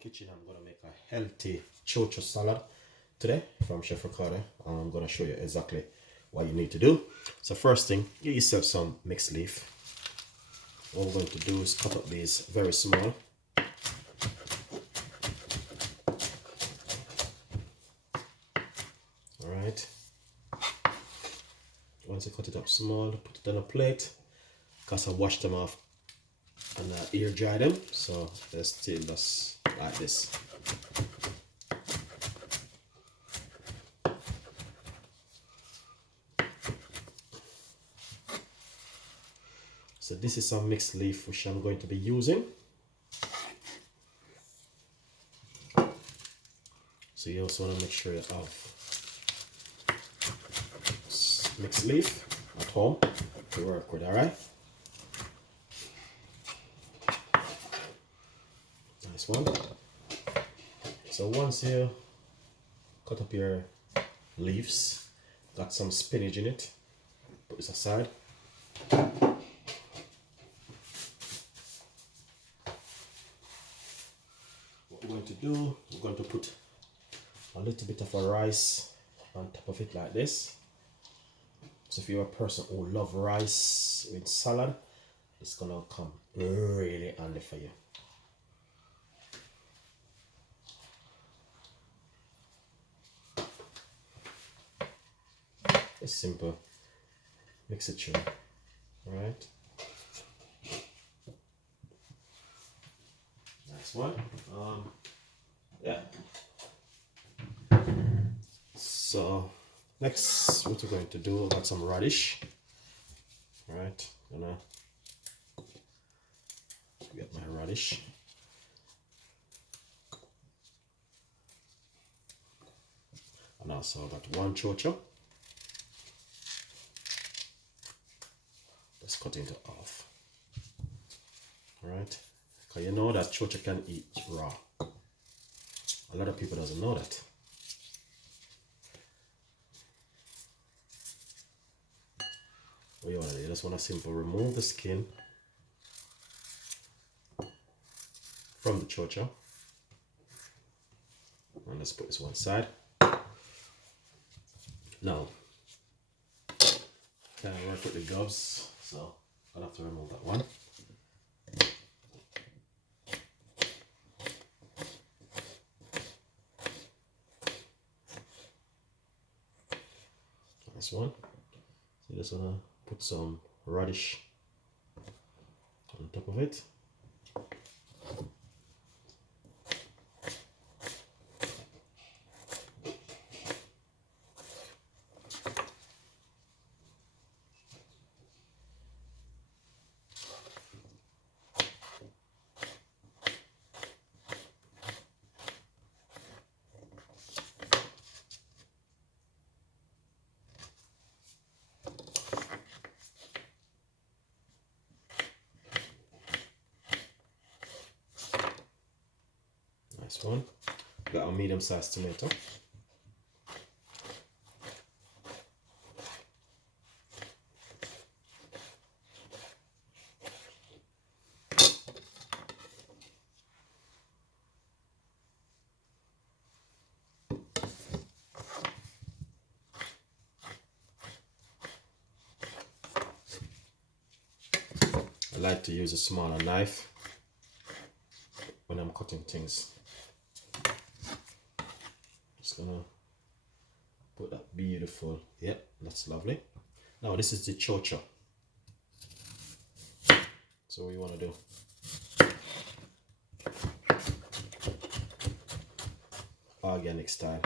kitchen. I'm gonna make a healthy chocho salad today from Chef Ricardo. I'm gonna show you exactly what you need to do. So first thing, get yourself some mixed leaf. What we're going to do is cut up these very small. Alright. Once you cut it up small, put it on a plate. Because I washed them off and air dry them, so they're still just like this. So this is some mixed leaf which I'm going to be using. So you also want to make sure you have mixed leaf at home to work with, alright? Nice one. So once you cut up your leaves, got some spinach in it, put this aside. What we're going to do, we're going to put a little bit of a rice on top of it like this. So if you're a person who loves rice with salad, it's gonna come really handy for you. It's simple. Mix it through. Alright. Nice one. Yeah. So next, what we're going to do, I've got some radish. Alright, gonna get my radish. And also I've got one chocho. Let's cut it into half. Alright, because you know that chocho can eat raw. A lot of people doesn't know that. What you want to do, you just want to simply remove the skin from the chocho. And let's put this one side. Now, can't work with the gloves, so I'll have to remove that one. Nice one. So you just want to put some radish on top of it. Nice one. Got a medium-sized tomato. I like to use a smaller knife when I'm cutting things. Just gonna put that beautiful, yep, that's lovely. Now this is the chocho. So what you want to do, organic style.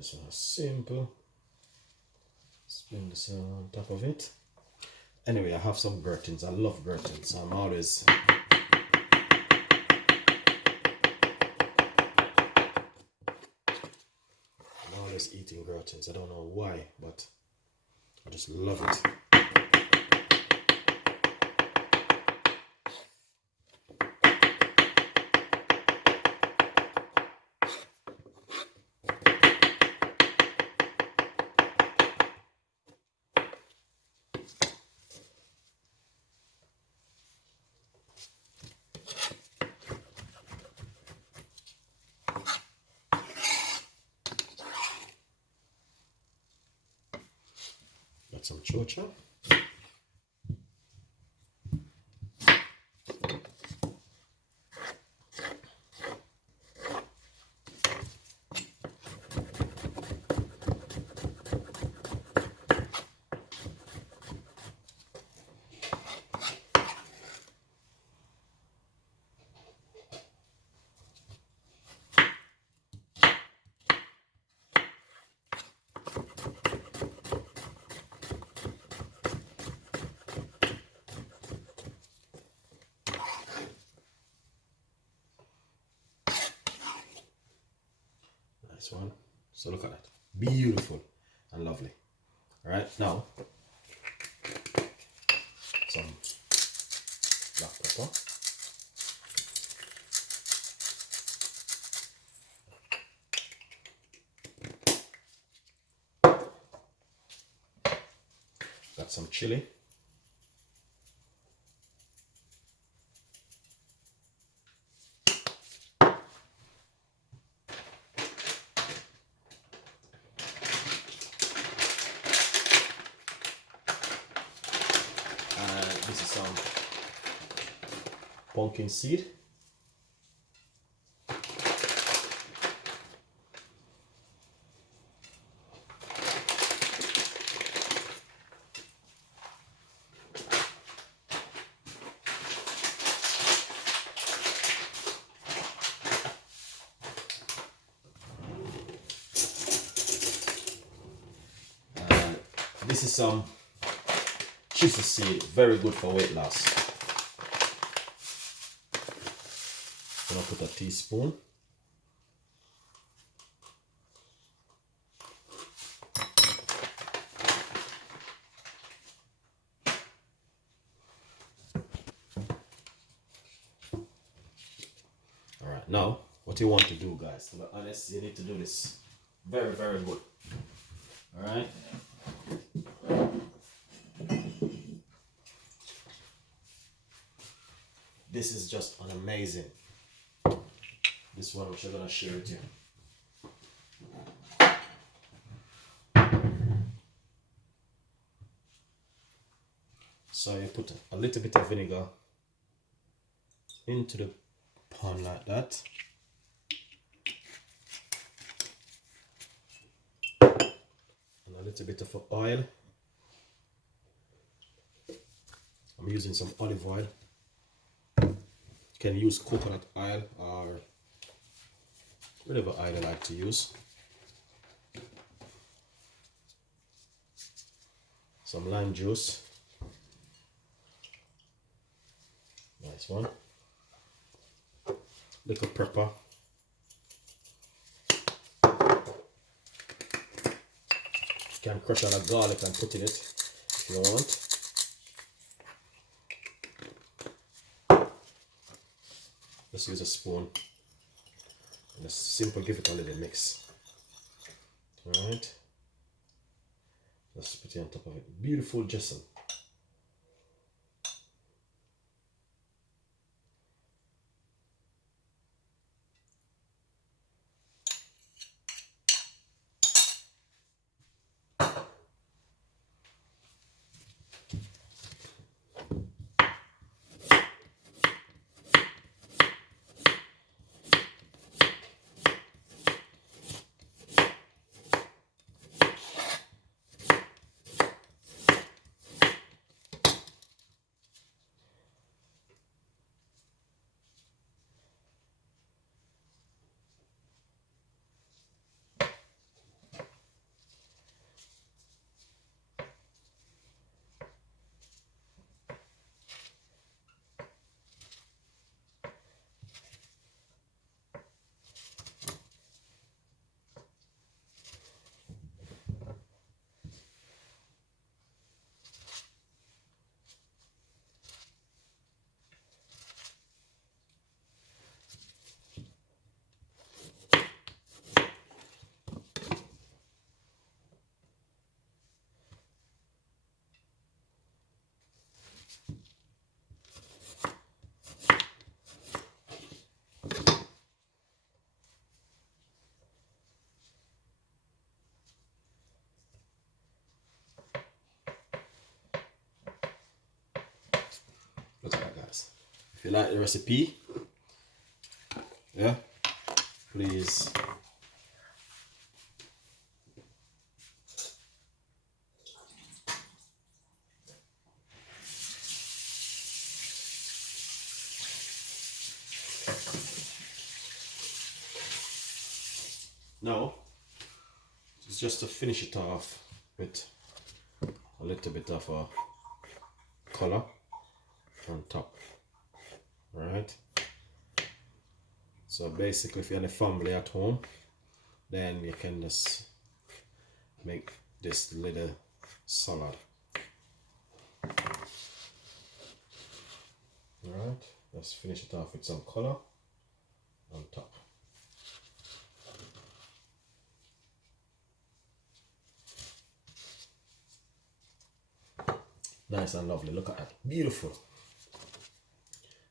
So simple. Spin this on top of it. Anyway, I have some gherkins. I love gherkins. I'm always always eating gratins. I don't know why, but I just love it. Got some chocha. Nice one. So look at that. Beautiful and lovely. All right, now some black pepper. Got some chili. This is some pumpkin seed. This is some chia seed, very good for weight loss. I'm gonna put a teaspoon. All right, now what you want to do, guys, to be honest, you need to do this very, very good. All right. This is just an amazing. This one which I'm gonna share with you. So you put a little bit of vinegar into the pan like that. And a little bit of oil. I'm using some olive oil. You can use coconut oil or whatever oil I like to use. Some lime juice. Nice one. Little pepper. You can crush out a garlic and put in it if you want. Just use a spoon and just simple give it a little mix. Alright. Just put it on top of it. Beautiful Jason. like the recipe, yeah, please now it's just to finish it off with a little bit of a color on top. Right, so basically if you have a family at home, then you can just make this little salad. Alright, let's finish it off with some color on top. Nice and lovely, look at that, beautiful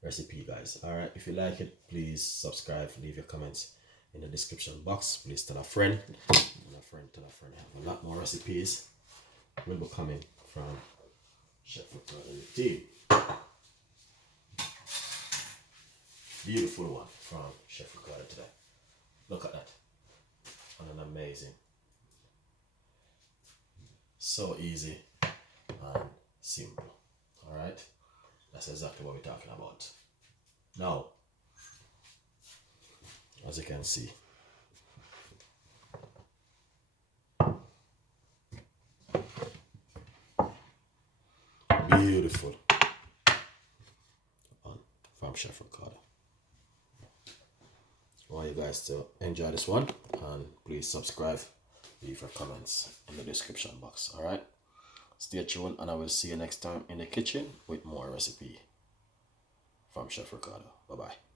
recipe, guys. Alright, if you like it, please subscribe, leave your comments in the description box. Please tell a friend, tell a friend, tell a friend. I have a lot more recipes will be coming from Chef Ricardo and the team. Beautiful one from Chef Ricardo today. Look at that, and an amazing, so easy and simple. Alright, that's exactly what we're talking about. Now, as you can see, beautiful from Chef Ricardo. I want you guys to enjoy this one, and please subscribe, leave your comments in the description box. Alright, stay tuned, and I will see you next time in the kitchen with more recipe from Chef Ricardo. Bye bye.